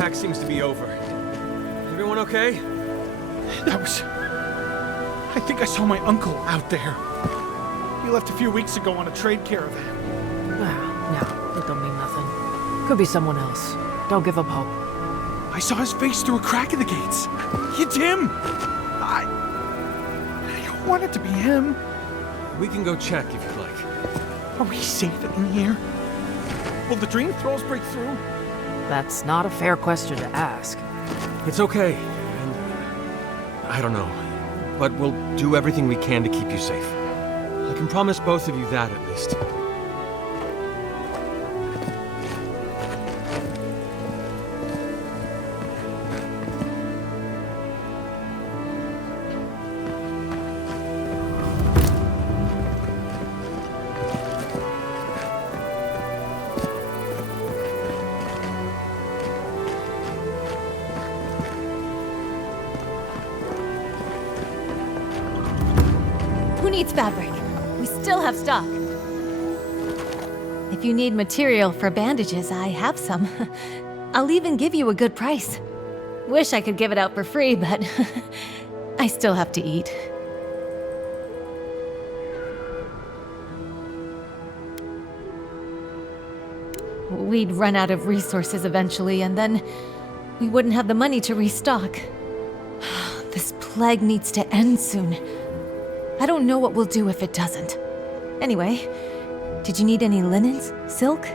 attack seems to be over. Everyone okay? That was... I think I saw my uncle out there. He left a few weeks ago on a trade caravan. No, it don't mean nothing. Could be someone else. Don't give up hope. I saw his face through a crack in the gates. It's him! I don't want it to be him. We can go check if you'd like. Are we safe in here? Will the dream throws break through? That's not a fair question to ask. It's okay, and I don't know, but we'll do everything we can to keep you safe. I can promise both of you that, at least. Who needs fabric? We still have stock. If you need material for bandages, I have some. I'll even give you a good price. Wish I could give it out for free, but I still have to eat. We'd run out of resources eventually, and then we wouldn't have the money to restock. This plague needs to end soon. I don't know what we'll do if it doesn't. Anyway, did you need any linens? Silk?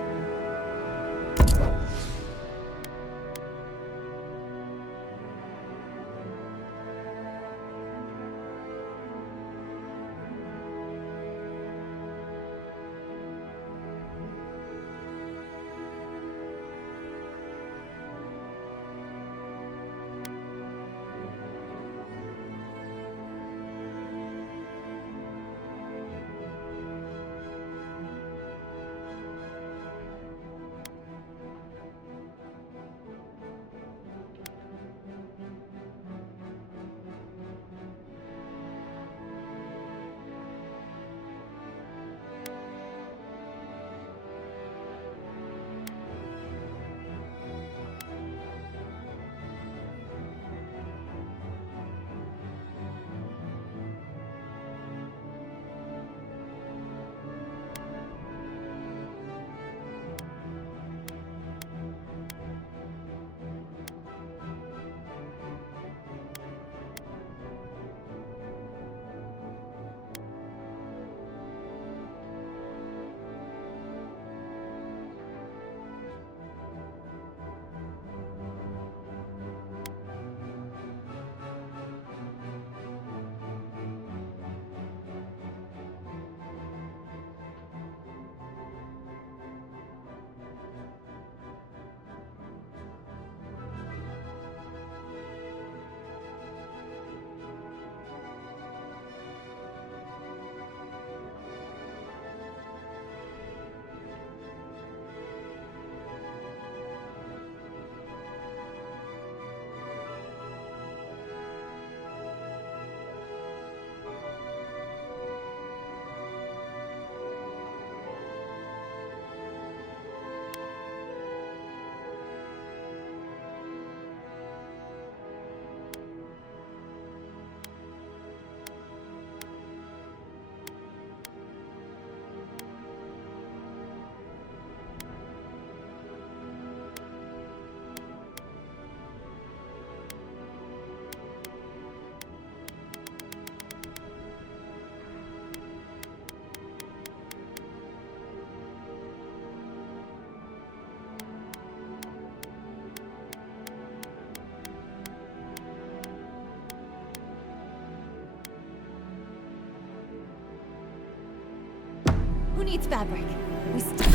Who needs fabric? We still...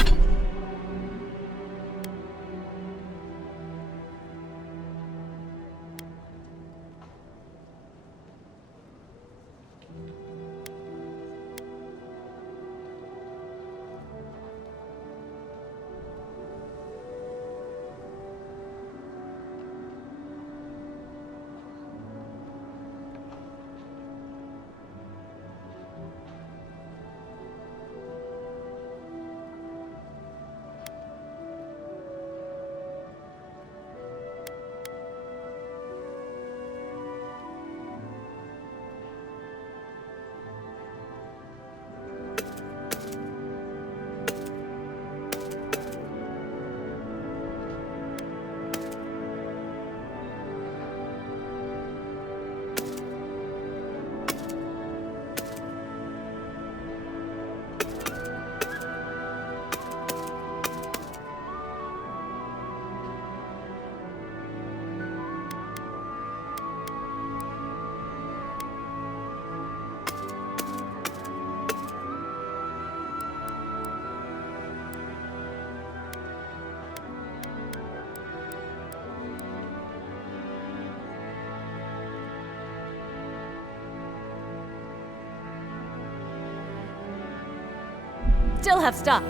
still have stuff.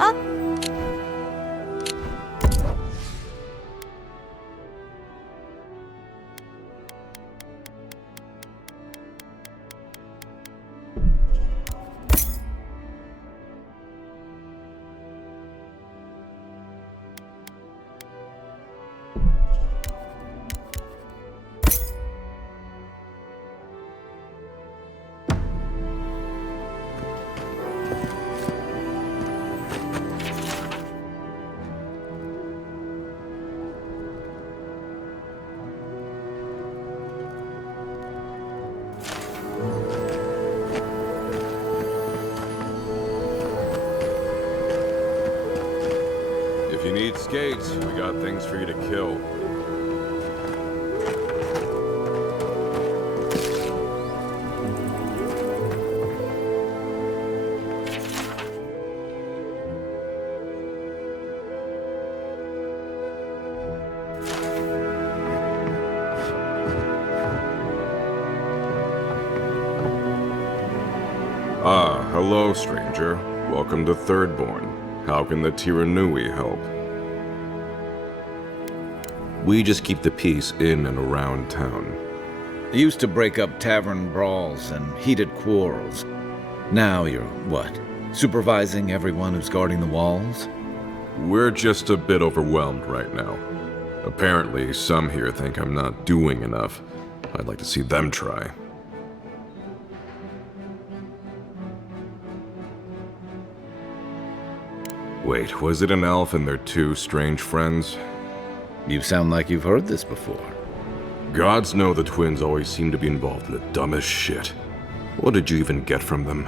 Up. If you need skates, we got things for you to kill. Ah, hello, stranger. Welcome to Thirdborn. How can the Tiranui help? We just keep the peace in and around town. You used to break up tavern brawls and heated quarrels. Now you're what? Supervising everyone who's guarding the walls? We're just a bit overwhelmed right now. Apparently, some here think I'm not doing enough. I'd like to see them try. Wait, was it an elf and their two strange friends? You sound like you've heard this before. Gods know the twins always seem to be involved in the dumbest shit. What did you even get from them?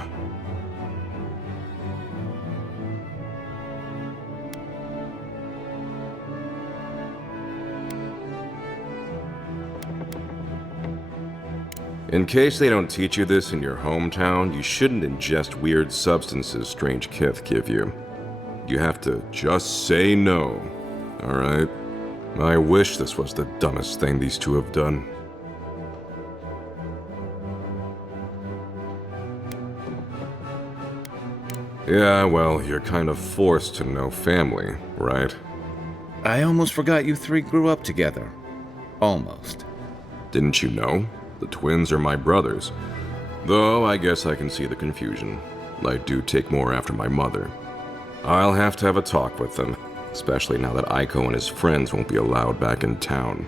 In case they don't teach you this in your hometown, you shouldn't ingest weird substances strange kith give you. You have to just say no, alright? I wish this was the dumbest thing these two have done. Yeah, well, you're kind of forced to know family, right? I almost forgot you three grew up together. Almost. Didn't you know? The twins are my brothers. Though I guess I can see the confusion. I do take more after my mother. I'll have to have a talk with them, especially now that Aiko and his friends won't be allowed back in town.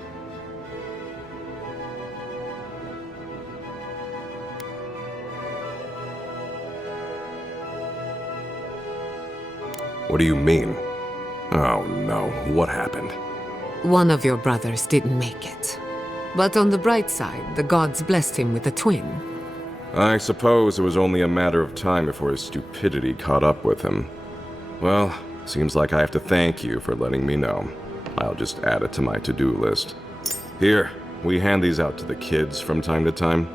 What do you mean? Oh no, what happened? One of your brothers didn't make it. But on the bright side, the gods blessed him with a twin. I suppose it was only a matter of time before his stupidity caught up with him. Well, seems like I have to thank you for letting me know. I'll just add it to my to-do list. Here, we hand these out to the kids from time to time.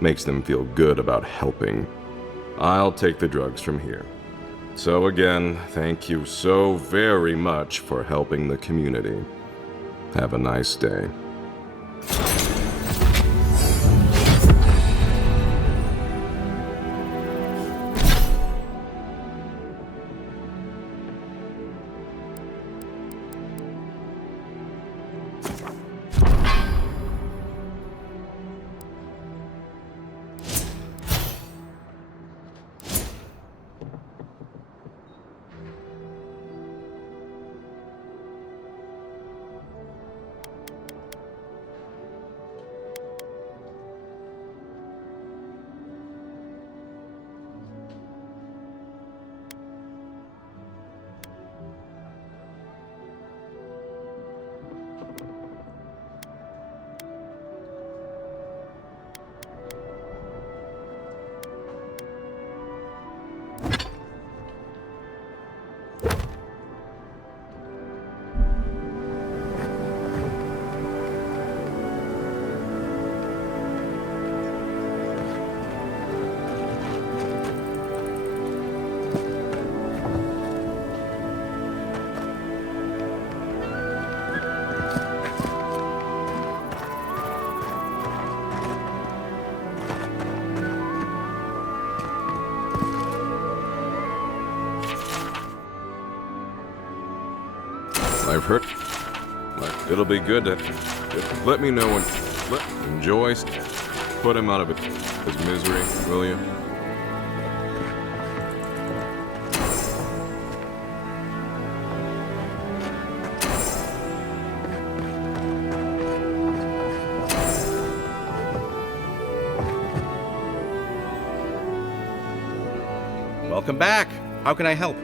Makes them feel good about helping. I'll take the drugs from here. So again, thank you so very much for helping the community. Have a nice day. I've heard. It'll be good to let me know when. Enjoy. Put him out of his misery, will you? Welcome back. How can I help?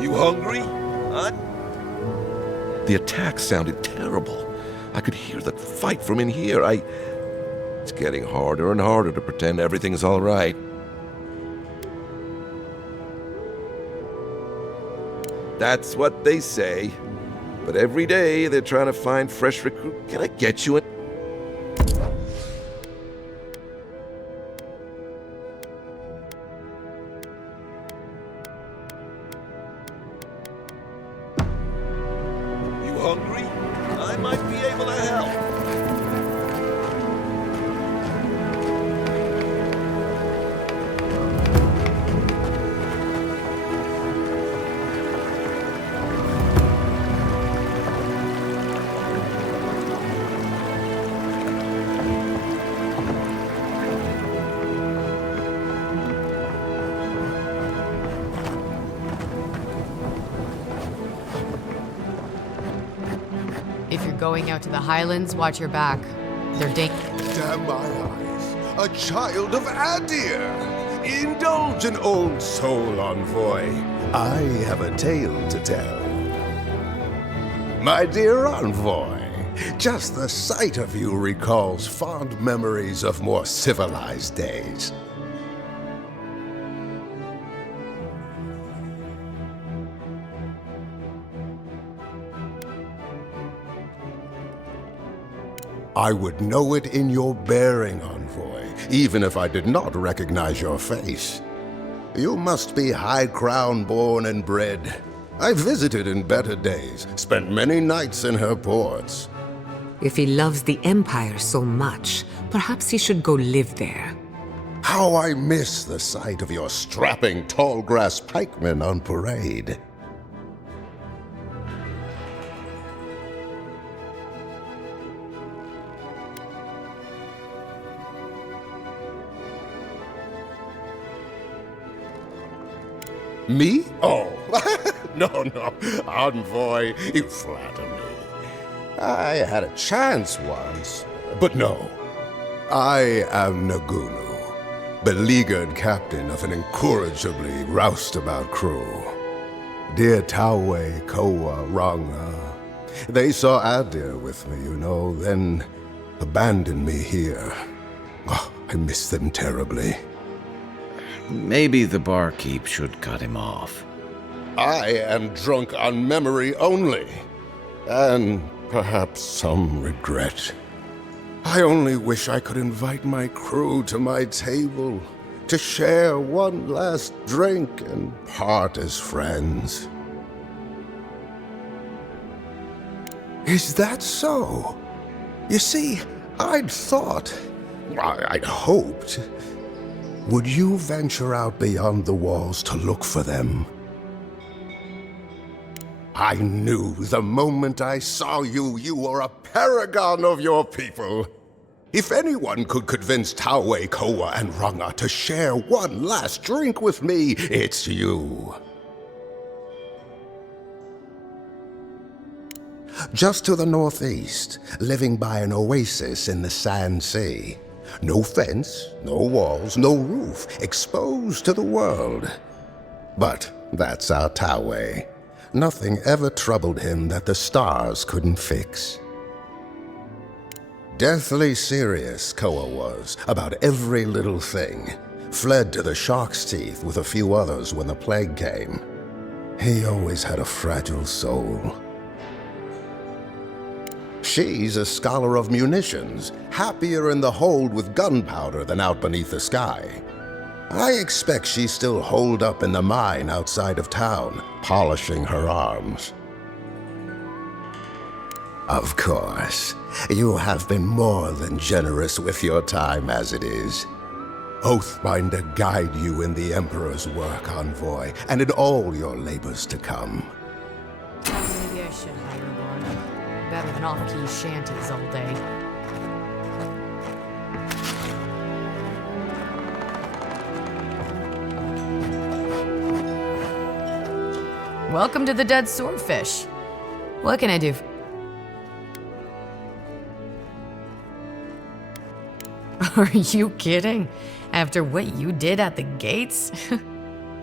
You hungry? Huh? The attack sounded terrible. I could hear that fight from in here. It's getting harder and harder to pretend everything's all right. That's what they say. But every day they're trying to find fresh recruit. Can I get you an... You hungry? I might be able to help. If you're going out to the Highlands, watch your back. They're Damn my eyes. A child of Adir! Indulge an old soul, envoy. I have a tale to tell. My dear envoy, just the sight of you recalls fond memories of more civilized days. I would know it in your bearing, envoy, even if I did not recognize your face. You must be high crown born and bred. I visited in better days, spent many nights in her ports. If he loves the Empire so much, perhaps he should go live there. How I miss the sight of your strapping tall grass pikemen on parade. Me? Oh, no, envoy, you flatter me. I had a chance once, but no. I am Nagunu, beleaguered captain of an incorrigibly roustabout crew. Dear Tawe, Koa, Ranga, they saw Adir with me, then abandoned me here. Oh, I miss them terribly. Maybe the barkeep should cut him off. I am drunk on memory only, and perhaps some regret. I only wish I could invite my crew to my table, to share one last drink and part as friends. Is that so? You see, I'd hoped. Would you venture out beyond the walls to look for them? I knew the moment I saw you, you were a paragon of your people. If anyone could convince Tawe, Koa, and Ranga to share one last drink with me, it's you. Just to the northeast, living by an oasis in the Sand Sea. No fence, no walls, no roof, exposed to the world. But that's our Tawe. Nothing ever troubled him that the stars couldn't fix. Deathly serious, Koa was, about every little thing. Fled to the shark's teeth with a few others when the plague came. He always had a fragile soul. She's a scholar of munitions, happier in the hold with gunpowder than out beneath the sky. I expect she's still holed up in the mine outside of town, polishing her arms. Of course, you have been more than generous with your time as it is. Oathbinder guide you in the Emperor's work, envoy, and in all your labors to come. Maybe I should hire one. Better than off-key shanties all day. Welcome to the Dead Swordfish. What can I do? Are you kidding? After what you did at the gates?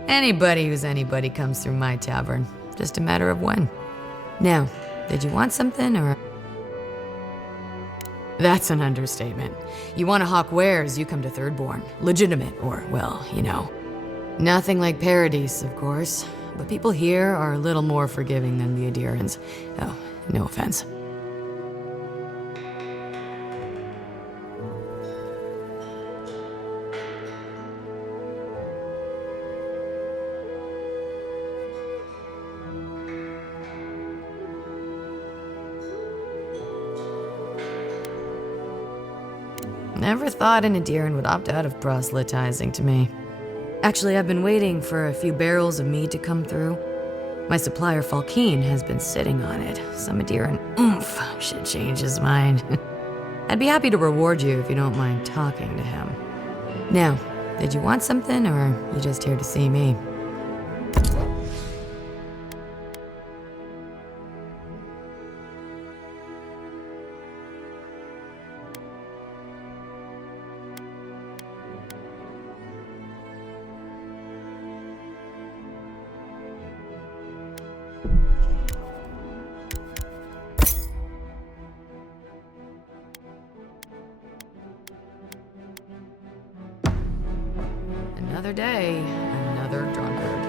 Anybody who's anybody comes through my tavern. Just a matter of when. Now, did you want something, or...? That's an understatement. You want to hawk wares, you come to Thirdborn. Legitimate, or, well, you know. Nothing like Paradise, of course. But people here are a little more forgiving than the Adirans. Oh, no offense. Never thought an Adiran would opt out of proselytizing to me. Actually, I've been waiting for a few barrels of mead to come through. My supplier, Falkeen, has been sitting on it. Some Adiran oomph should change his mind. I'd be happy to reward you if you don't mind talking to him. Now, did you want something, or are you just here to see me? Another day, another drunkard.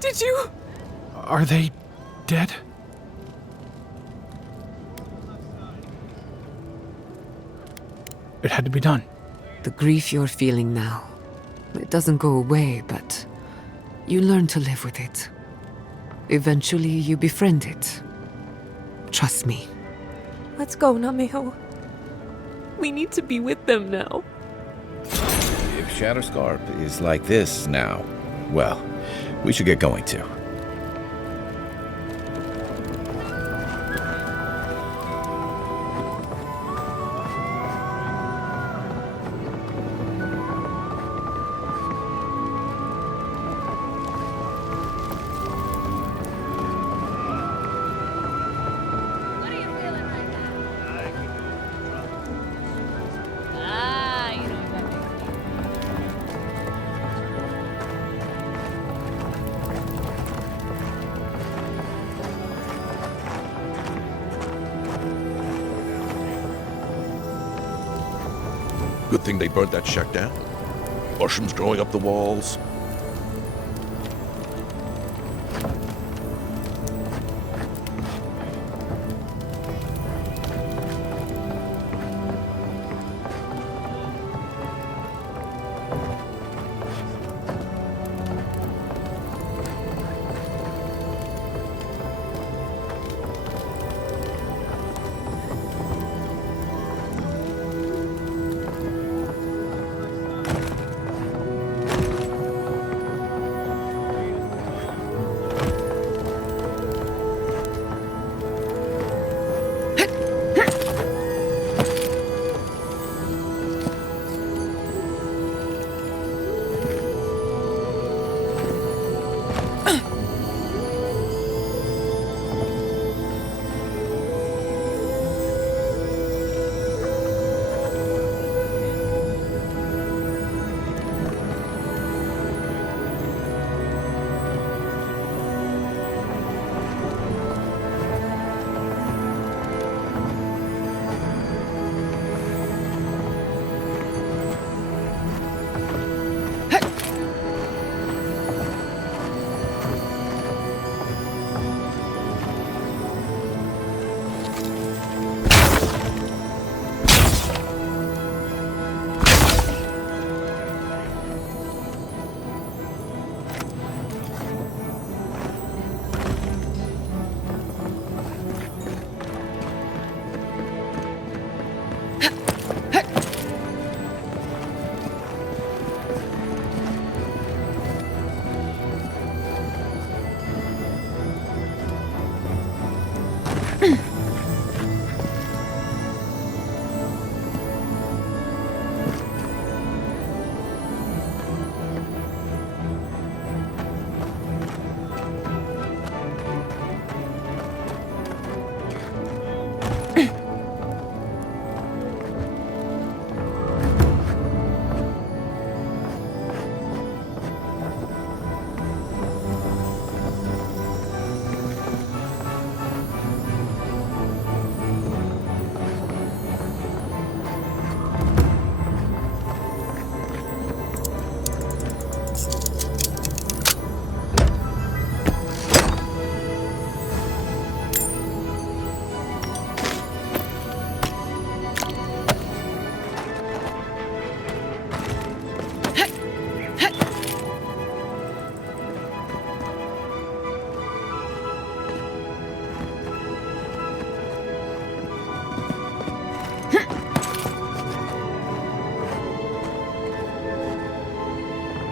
Did you? Are they dead? It had to be done. The grief you're feeling now, it doesn't go away, but you learn to live with it. Eventually, you befriend it. Trust me. Let's go, Namiho. We need to be with them now. If Shatterscarp is like this now, well, we should get going too. Good thing they burnt that shack down. Mushrooms growing up the walls.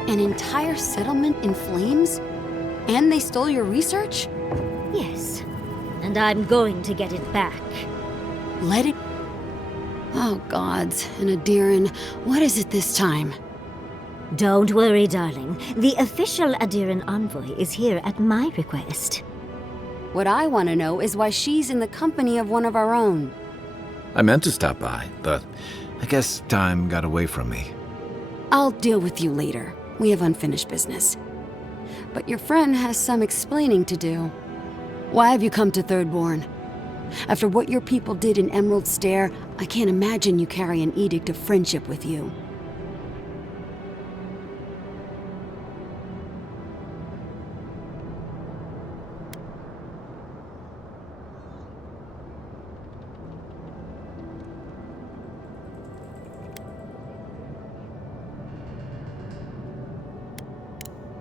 An entire settlement in flames? And they stole your research? Yes. And I'm going to get it back. Let it... Oh, gods. And Adiran, what is it this time? Don't worry, darling. The official Adiran envoy is here at my request. What I want to know is why she's in the company of one of our own. I meant to stop by, but I guess time got away from me. I'll deal with you later. We have unfinished business. But your friend has some explaining to do. Why have you come to Thirdborn? After what your people did in Emerald Stair, I can't imagine you carry an edict of friendship with you.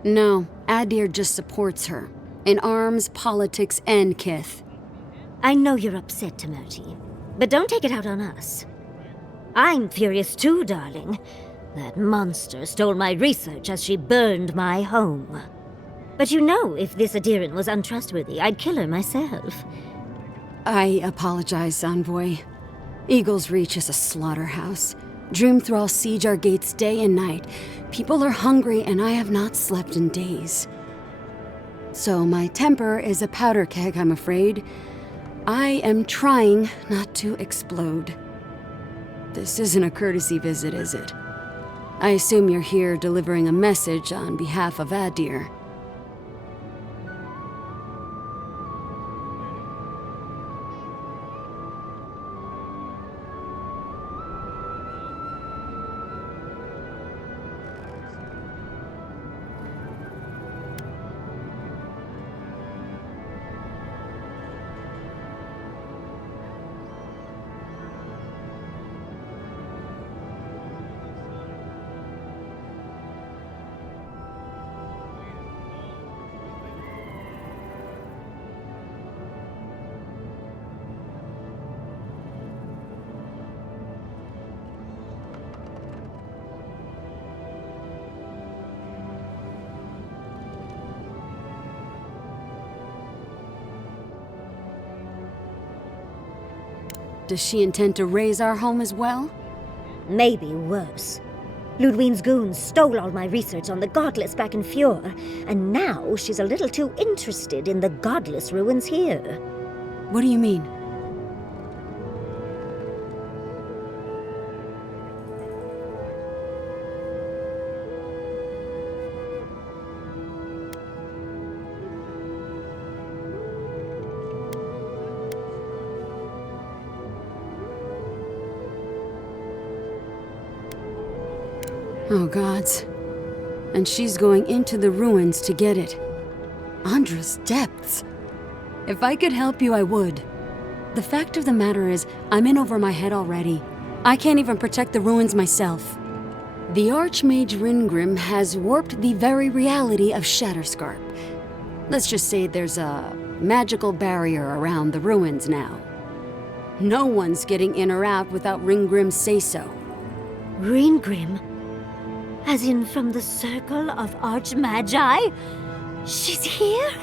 No, Adir just supports her. In arms, politics, and kith. I know you're upset, Timoti, but don't take it out on us. I'm furious too, darling. That monster stole my research as she burned my home. But you know, if this Adiran was untrustworthy, I'd kill her myself. I apologize, Envoy. Eagle's Reach is a slaughterhouse. Dreamthralls siege our gates day and night. People are hungry, and I have not slept in days. So my temper is a powder keg, I'm afraid. I am trying not to explode. This isn't a courtesy visit, is it? I assume you're here delivering a message on behalf of Adir. Does she intend to raise our home as well? Maybe worse. Ludwine's goons stole all my research on the godless back in Fjord, and now she's a little too interested in the godless ruins here. What do you mean? Oh, gods. And she's going into the ruins to get it. Andra's depths. If I could help you, I would. The fact of the matter is, I'm in over my head already. I can't even protect the ruins myself. The Archmage Ringrim has warped the very reality of Shatterscarp. Let's just say there's a magical barrier around the ruins now. No one's getting in or out without Ringgrim's say-so. Ringgrim? As in from the Circle of Archmagi? She's here?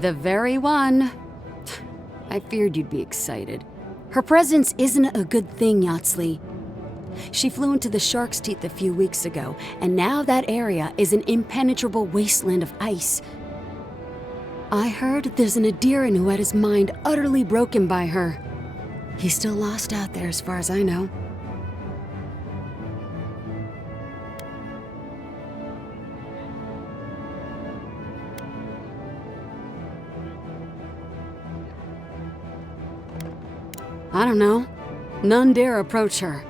The very one. I feared you'd be excited. Her presence isn't a good thing, Yatzli. She flew into the Shark's Teeth a few weeks ago, and now that area is an impenetrable wasteland of ice. I heard there's an Adiran who had his mind utterly broken by her. He's still lost out there as far as I know. I don't know. None dare approach her.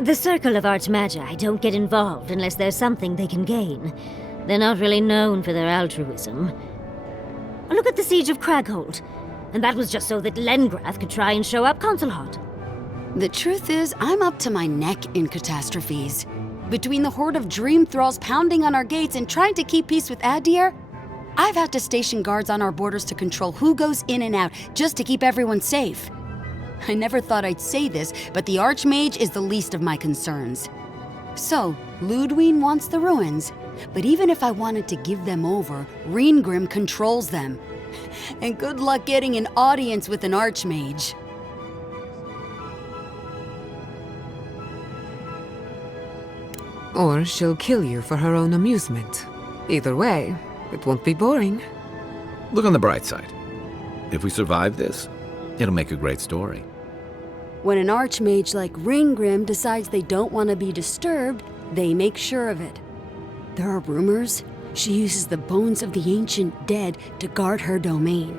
The Circle of Archmagi don't get involved unless there's something they can gain. They're not really known for their altruism. Look at the Siege of Craghold. And that was just so that Lengrath could try and show up Consulhot. The truth is, I'm up to my neck in catastrophes. Between the horde of dream thralls pounding on our gates and trying to keep peace with Adir, I've had to station guards on our borders to control who goes in and out, just to keep everyone safe. I never thought I'd say this, but the Archmage is the least of my concerns. So, Ludwine wants the ruins, but even if I wanted to give them over, Ringrim controls them. And good luck getting an audience with an Archmage. Or she'll kill you for her own amusement. Either way, it won't be boring. Look on the bright side. If we survive this, it'll make a great story. When an Archmage like Ringgrim decides they don't want to be disturbed, they make sure of it. There are rumors she uses the bones of the ancient dead to guard her domain.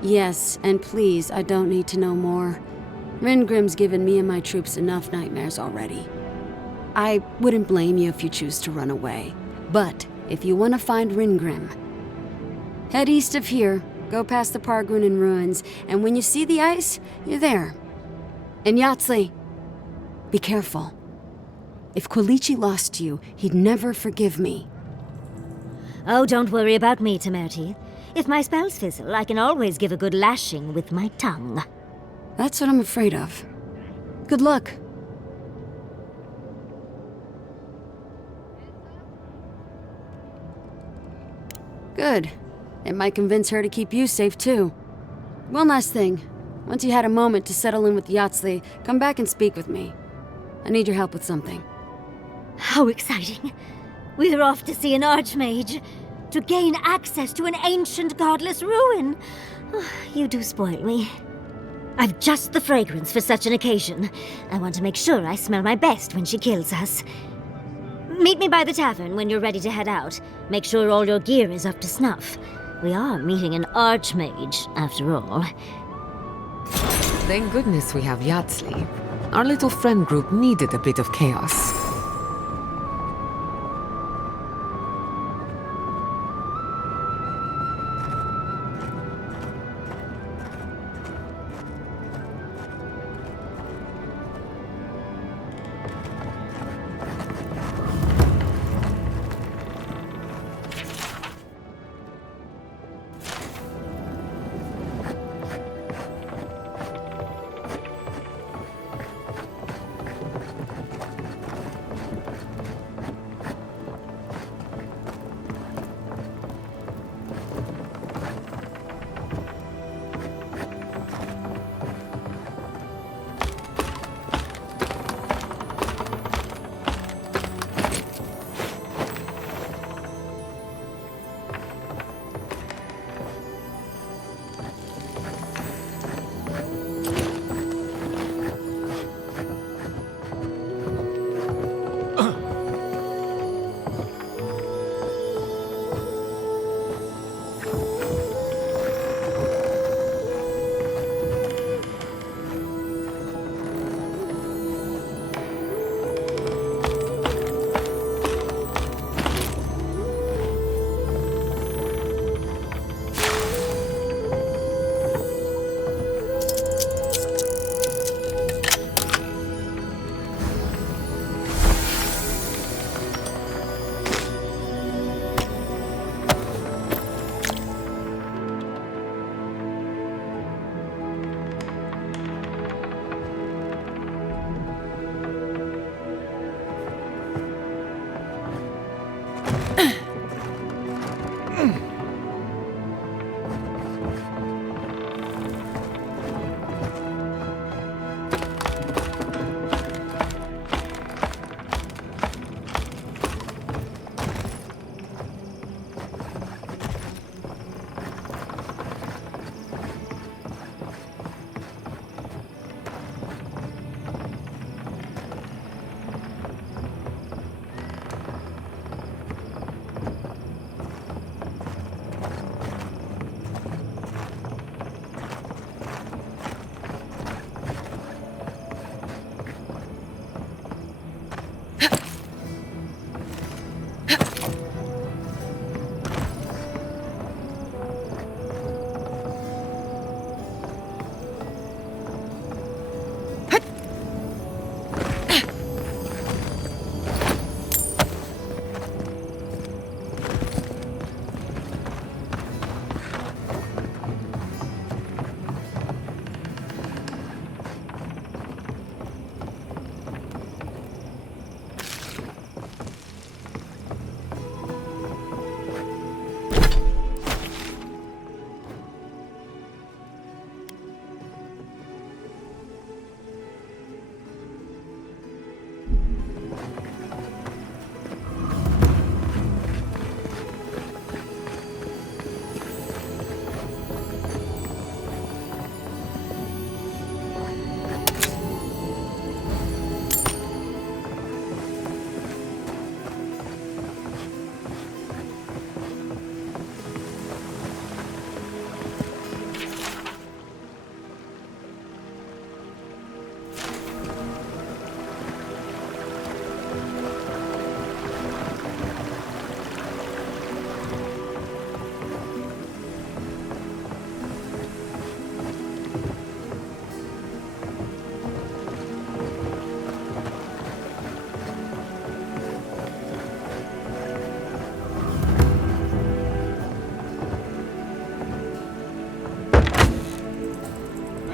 Yes, and please, I don't need to know more. Ringrim's given me and my troops enough nightmares already. I wouldn't blame you if you choose to run away. But if you want to find Ringgrim, Head east of here, go past the Pargunin ruins, and when you see the ice, you're there. And Yatzli, be careful. If Quilici lost you, he'd never forgive me. Oh, don't worry about me, Temerti. If my spells fizzle, I can always give a good lashing with my tongue. That's what I'm afraid of. Good luck. Good. It might convince her to keep you safe, too. One last thing. Once you had a moment to settle in with Yatzli, come back and speak with me. I need your help with something. How exciting. We're off to see an archmage. To gain access to an ancient godless ruin. You do spoil me. I've just the fragrance for such an occasion. I want to make sure I smell my best when she kills us. Meet me by the tavern when you're ready to head out. Make sure all your gear is up to snuff. We are meeting an archmage, after all. Thank goodness we have Yatzli. Our little friend group needed a bit of chaos.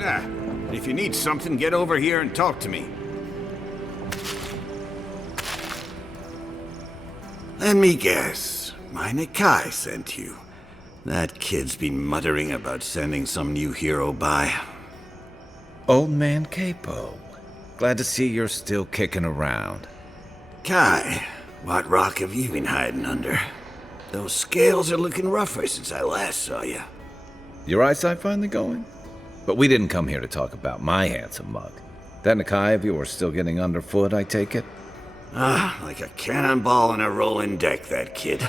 Yeah. If you need something, get over here and talk to me. Let me guess. My Nikai sent you. That kid's been muttering about sending some new hero by. Old man Capo. Glad to see you're still kicking around. Kai, what rock have you been hiding under? Those scales are looking rougher since I last saw you. Your eyesight finally going? But we didn't come here to talk about my handsome mug. That Nikai of yours still getting underfoot, I take it? Like a cannonball in a rolling deck, that kid.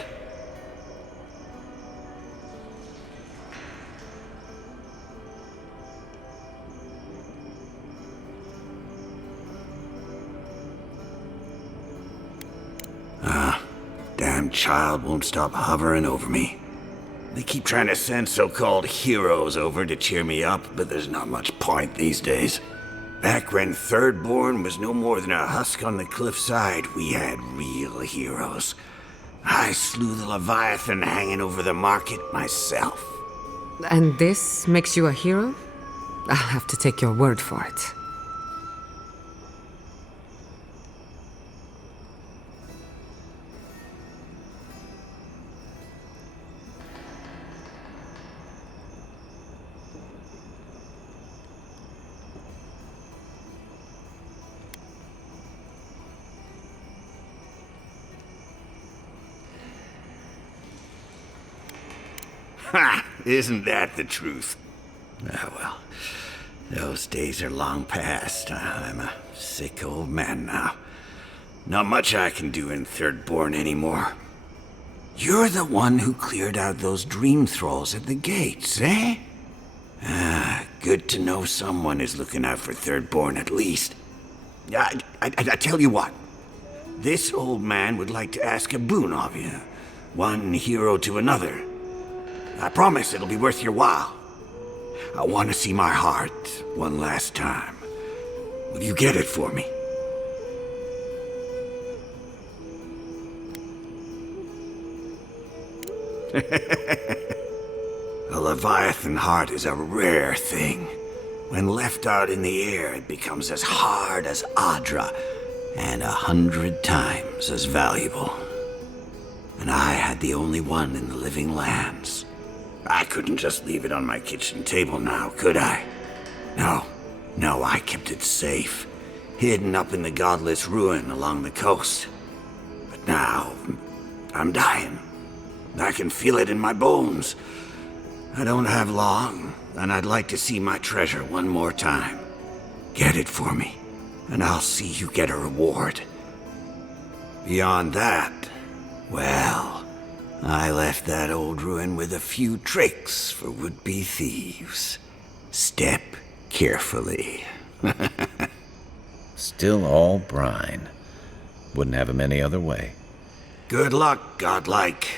Damn child won't stop hovering over me. They keep trying to send so-called heroes over to cheer me up, but there's not much point these days. Back when Thirdborn was no more than a husk on the cliffside, we had real heroes. I slew the Leviathan hanging over the market myself. And this makes you a hero? I'll have to take your word for it. Ha! Isn't that the truth? Ah, well, those days are long past. I'm a sick old man now. Not much I can do in Thirdborn anymore. You're the one who cleared out those dream thralls at the gates, eh? Good to know someone is looking out for Thirdborn at least. I tell you what. This old man would like to ask a boon of you. One hero to another. I promise it'll be worth your while. I want to see my heart one last time. Will you get it for me? A Leviathan heart is a rare thing. When left out in the air, it becomes as hard as Adra, and 100 times as valuable. And I had the only one in the living lands. I couldn't just leave it on my kitchen table now, could I? No, I kept it safe, hidden up in the godless ruin along the coast. But now, I'm dying. I can feel it in my bones. I don't have long, and I'd like to see my treasure one more time. Get it for me, and I'll see you get a reward. Beyond that, well, I left that old ruin with a few tricks for would-be thieves. Step carefully. Still all brine. Wouldn't have him any other way. Good luck, godlike.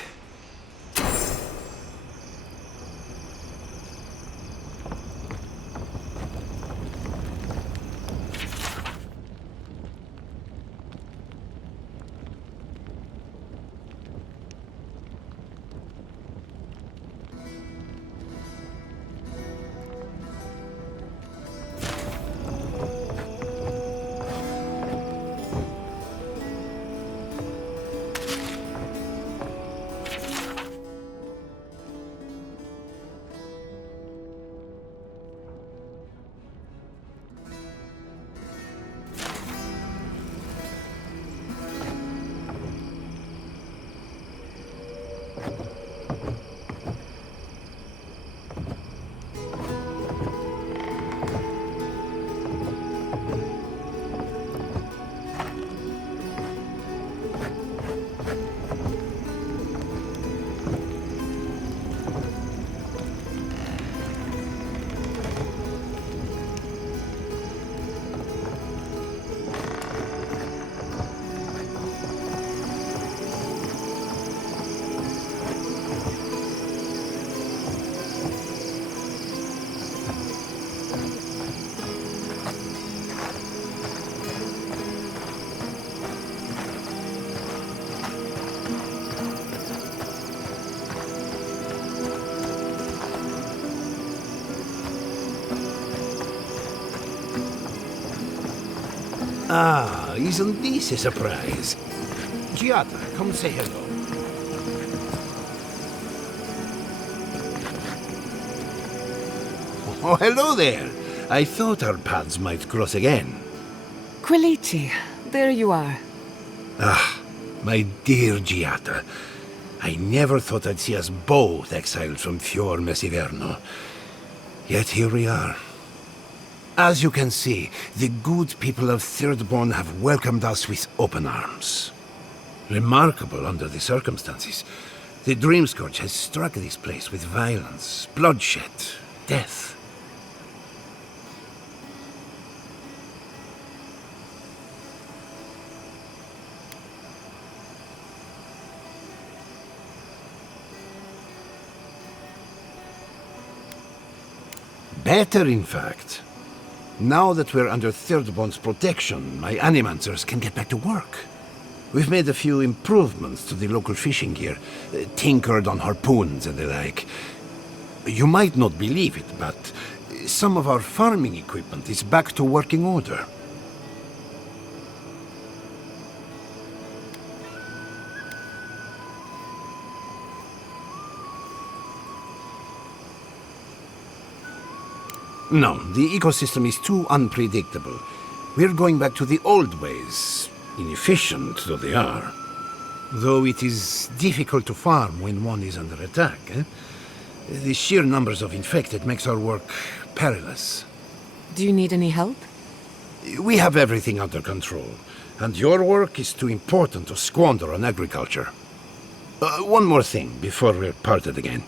Ah, isn't this a surprise? Giada, come say hello. Oh, hello there. I thought our paths might cross again. Quilici, there you are. Ah, my dear Giada. I never thought I'd see us both exiled from Fior Messiverno. Yet here we are. As you can see, the good people of Thirdborn have welcomed us with open arms. Remarkable under the circumstances. The Dream Scourge has struck this place with violence, bloodshed, death. Better, in fact. Now that we're under Thirdborn's protection, my animancers can get back to work. We've made a few improvements to the local fishing gear, tinkered on harpoons and the like. You might not believe it, but some of our farming equipment is back to working order. No, the ecosystem is too unpredictable. We're going back to the old ways, inefficient though they are. Though it is difficult to farm when one is under attack. The sheer numbers of infected makes our work perilous. Do you need any help? We have everything under control, and your work is too important to squander on agriculture. One more thing before we're parted again.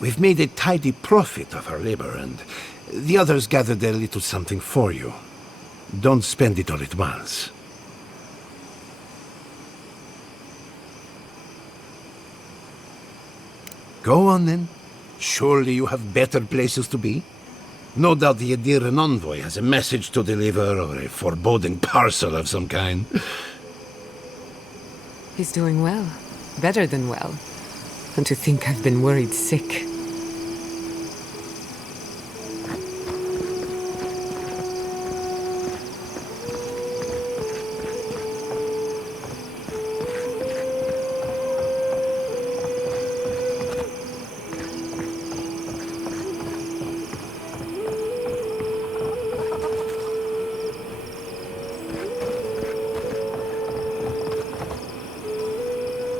We've made a tidy profit of our labor, and the others gathered a little something for you. Don't spend it all at once. Go on, then. Surely you have better places to be. No doubt the Adiran envoy has a message to deliver, or a foreboding parcel of some kind. He's doing well. Better than well. And to think I've been worried sick.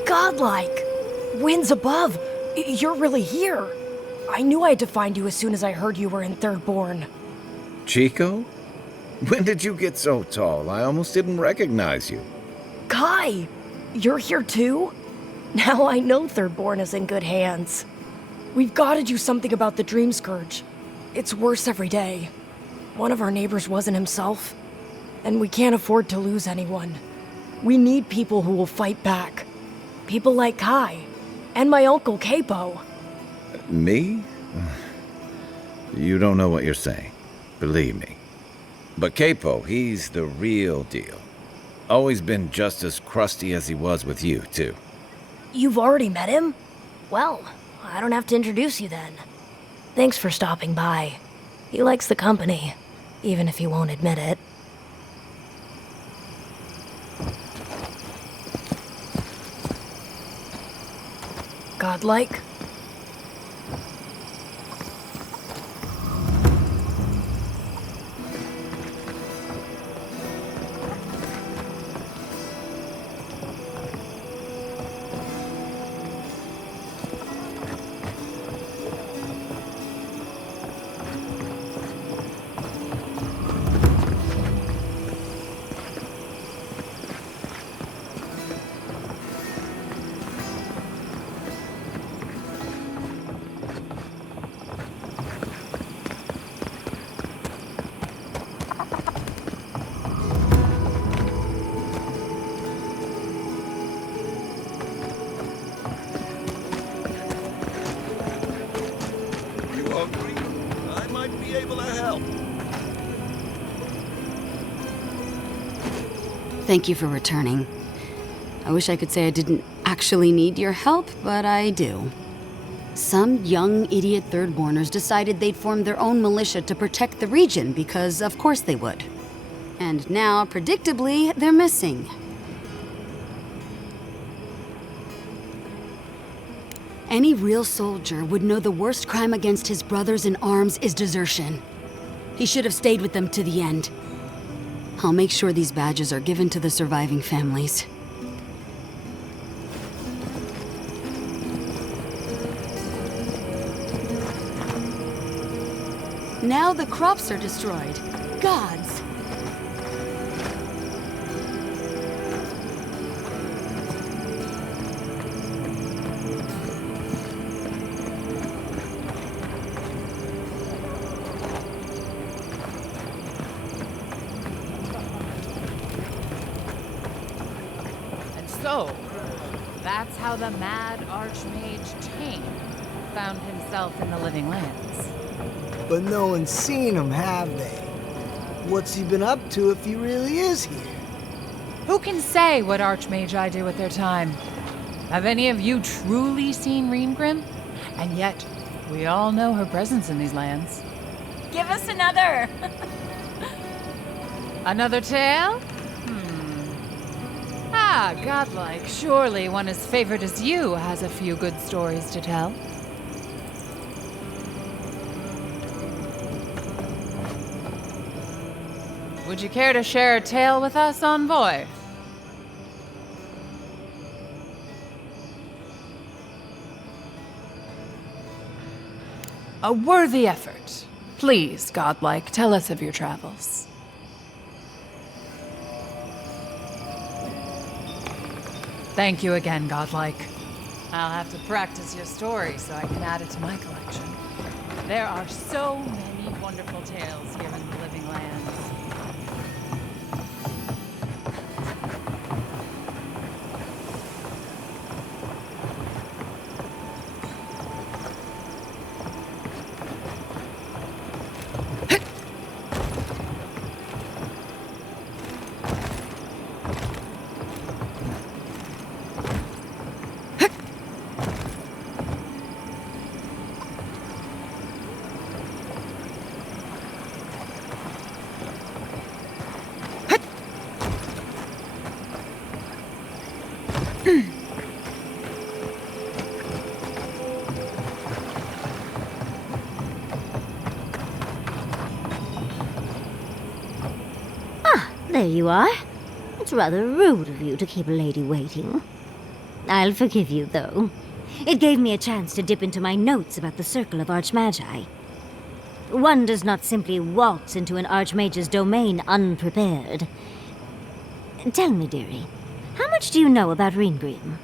Godlike! Winds above! You're really here! I knew I had to find you as soon as I heard you were in Thirdborn. Chico? When did you get so tall? I almost didn't recognize you. Kai! You're here too? Now I know Thirdborn is in good hands. We've got to do something about the Dream Scourge. It's worse every day. One of our neighbors wasn't himself, and we can't afford to lose anyone. We need people who will fight back. People like Kai, and my uncle Capo. Me? You don't know what you're saying. Believe me. But Capo, he's the real deal. Always been just as crusty as he was with you, too. You've already met him? Well, I don't have to introduce you then. Thanks for stopping by. He likes the company, even if he won't admit it. Godlike? Thank you for returning. I wish I could say I didn't actually need your help, but I do. Some young idiot Thirdborners decided they'd form their own militia to protect the region because of course they would. And now, predictably, they're missing. Any real soldier would know the worst crime against his brothers in arms is desertion. He should have stayed with them to the end. I'll make sure these badges are given to the surviving families. Now the crops are destroyed. Gods! So, that's how the mad archmage Tane found himself in the living lands. But no one's seen him, have they? What's he been up to if he really is here? Who can say what archmagi do with their time? Have any of you truly seen Reengrim? And yet, we all know her presence in these lands. Give us another! Another tale? Ah, godlike. Surely one as favored as you has a few good stories to tell. Would you care to share a tale with us, envoy? A worthy effort. Please, godlike, tell us of your travels. Thank you again, godlike. I'll have to practice your story so I can add it to my collection. There are so many wonderful tales here in the living lands. There you are. It's rather rude of you to keep a lady waiting. I'll forgive you, though. It gave me a chance to dip into my notes about the Circle of Archmagi. One does not simply waltz into an Archmage's domain unprepared. Tell me, dearie, how much do you know about Reengrim?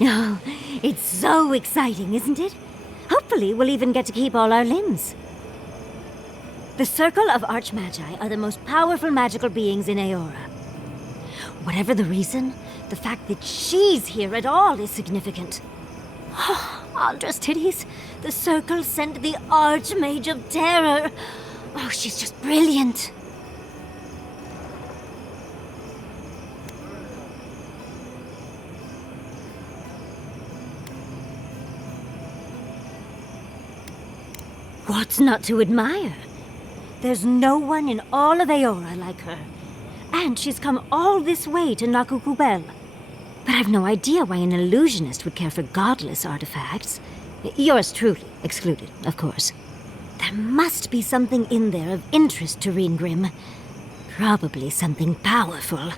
Oh, it's so exciting, isn't it? Hopefully we'll even get to keep all our limbs. The Circle of Archmagi are the most powerful magical beings in Eora. Whatever the reason, the fact that she's here at all is significant. Oh, Aldra's titties. The Circle sent the Archmage of Terror. Oh, she's just brilliant. What's not to admire? There's no one in all of Eora like her. And she's come all this way to Nakukubel. But I've no idea why an illusionist would care for godless artifacts. Yours truly excluded, of course. There must be something in there of interest to Reengrim. Probably something powerful.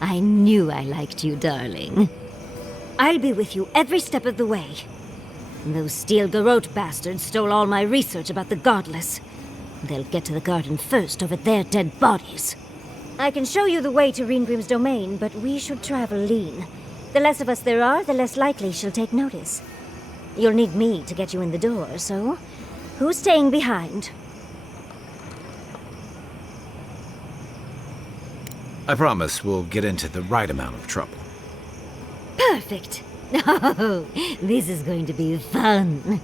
I knew I liked you, darling. I'll be with you every step of the way. Those Steel Garrote bastards stole all my research about the Godless. They'll get to the garden first over their dead bodies. I can show you the way to Reengrim's domain, but we should travel lean. The less of us there are, the less likely she'll take notice. You'll need me to get you in the door, so who's staying behind? I promise we'll get into the right amount of trouble. Perfect. Oh, this is going to be fun.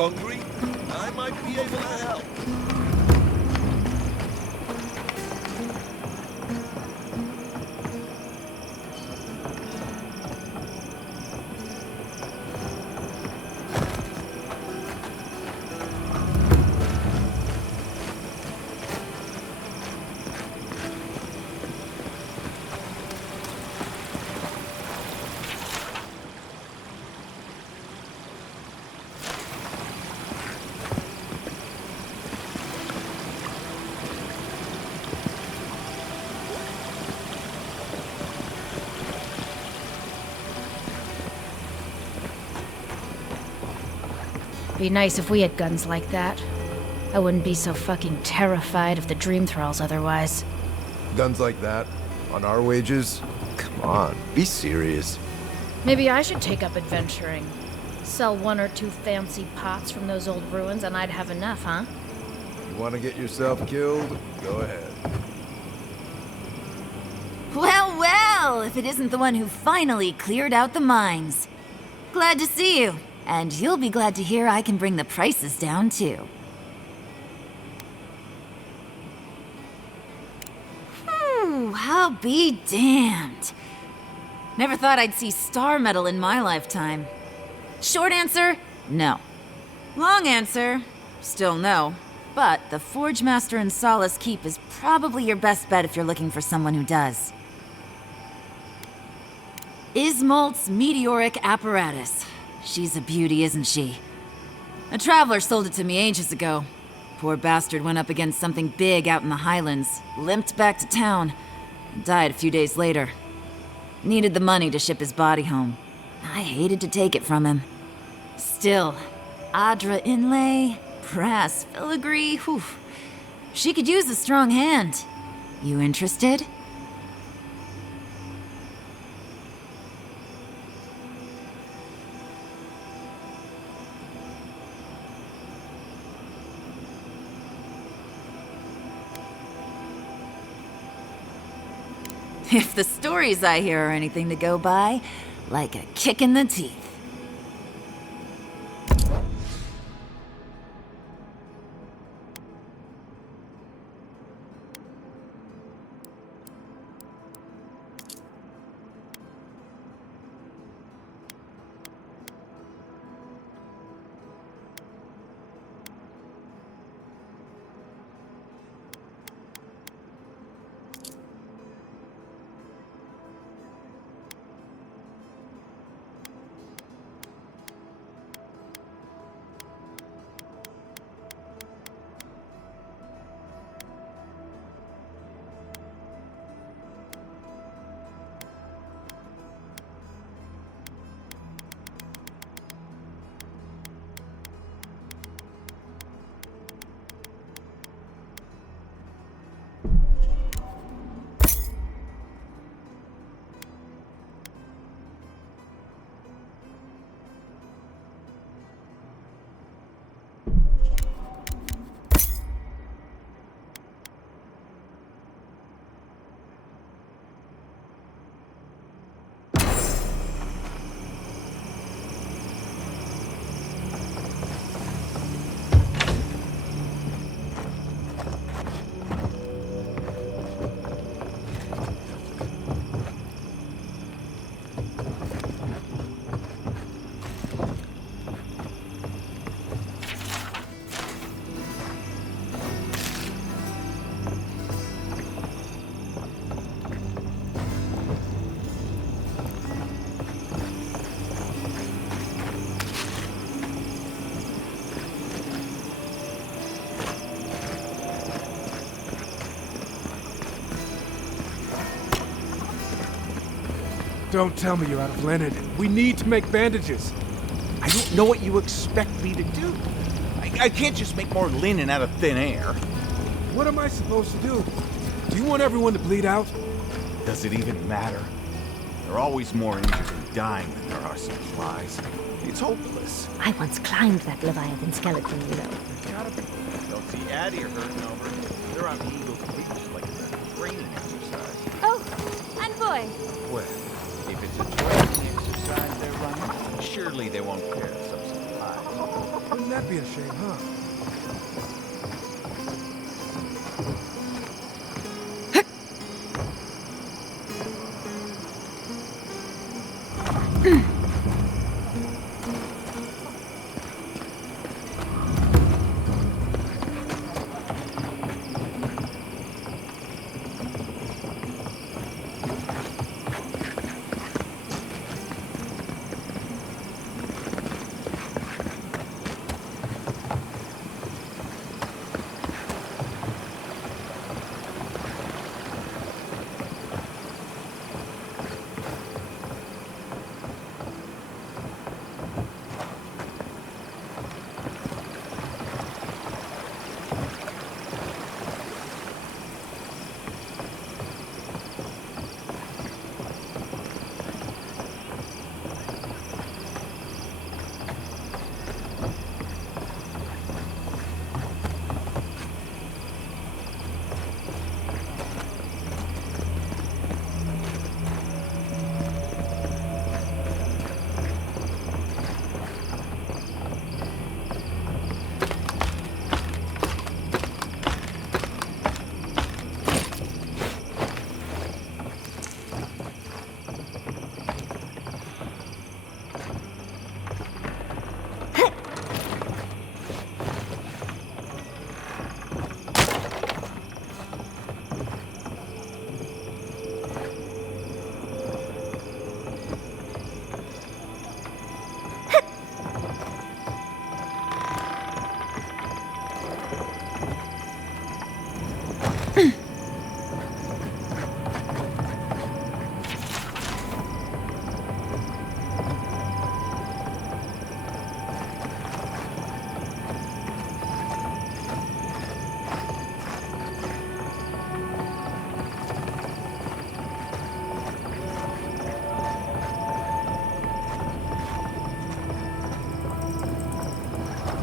hungry? I might be able to help. Be nice if we had guns like that. I wouldn't be so fucking terrified of the dream thralls otherwise. Guns like that? On our wages? Come on, be serious. Maybe I should take up adventuring. Sell 1 or 2 fancy pots from those old ruins and I'd have enough, huh? You want to get yourself killed? Go ahead. Well, well, if it isn't the one who finally cleared out the mines. Glad to see you. And you'll be glad to hear I can bring the prices down, too. I'll be damned. Never thought I'd see star metal in my lifetime. Short answer, no. Long answer, still no. But the Forge Master in Solace Keep is probably your best bet if you're looking for someone who does. Ismolt's meteoric apparatus. She's a beauty, isn't she? A traveler sold it to me ages ago. Poor bastard went up against something big out in the highlands, limped back to town, and died a few days later. Needed the money to ship his body home. I hated to take it from him. Still, Adra inlay, brass filigree, whew. She could use a strong hand. You interested? If the stories I hear are anything to go by, like a kick in the teeth. Don't tell me you're out of linen. We need to make bandages. I don't know what you expect me to do. I can't just make more linen out of thin air. What am I supposed to do? Do you want everyone to bleed out? Does it even matter? There are always more injured and dying than there are supplies. It's hopeless. I once climbed that Leviathan skeleton, you know. Don't see Addie or hurting over. They're on Eagle's Beach like it's a training exercise. Oh, and boy. Well, if it's a training exercise they're running, surely they won't care some supplies. Wouldn't that be a shame, huh?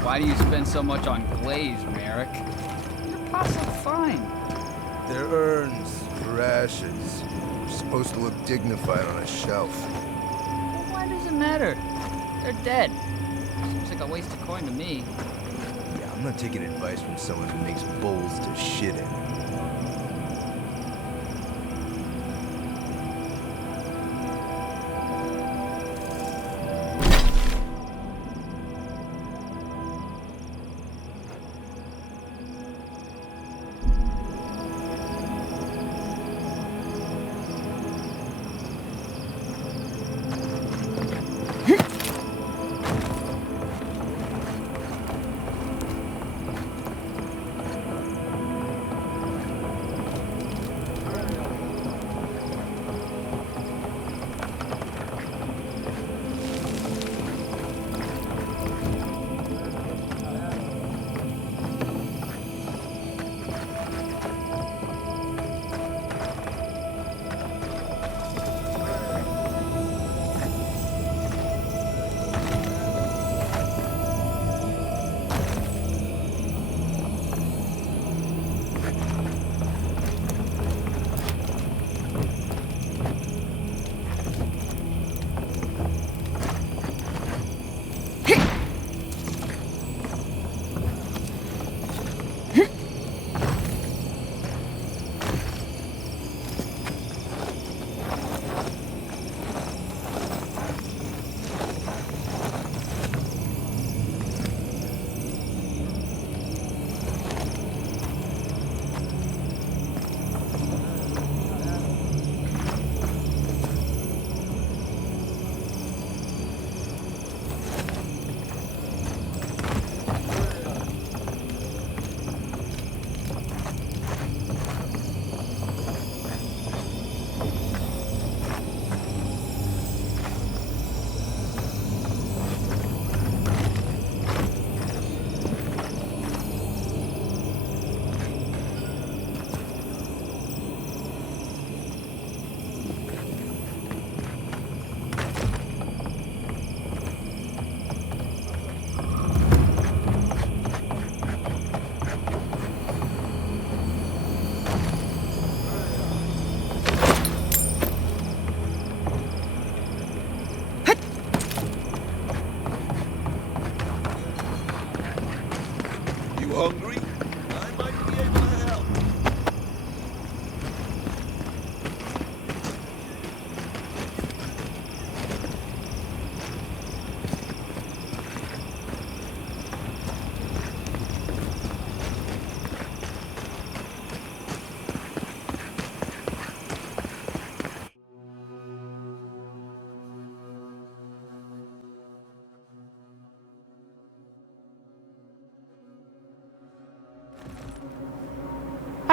Why do you spend so much on glaze, Merrick? Your pots look fine. They're urns for ashes. They're supposed to look dignified on a shelf. Well, why does it matter? They're dead. Seems like a waste of coin to me. Yeah, I'm not taking advice from someone who makes bowls to shit in.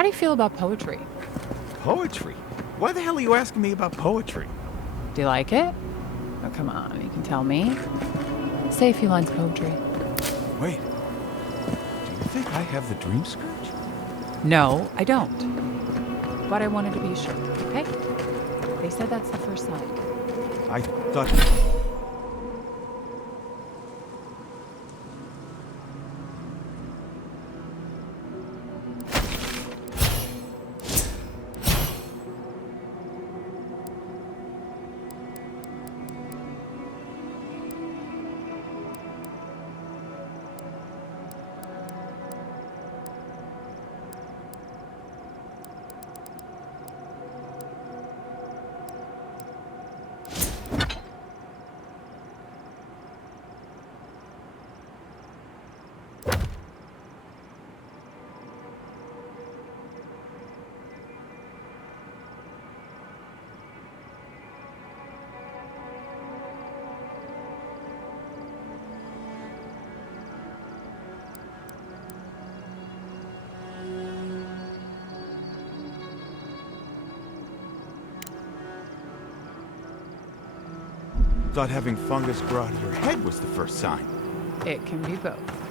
do you feel about poetry? Poetry? Why the hell are you asking me about poetry? Do you like it? Oh, come on, you can tell me. Say a few lines of poetry. Wait. Do you think I have the dream scourge? No, I don't. But I wanted to be sure, okay? They said that's the first sign. I thought... Thought having fungus grow out of your head was the first sign. It can be both.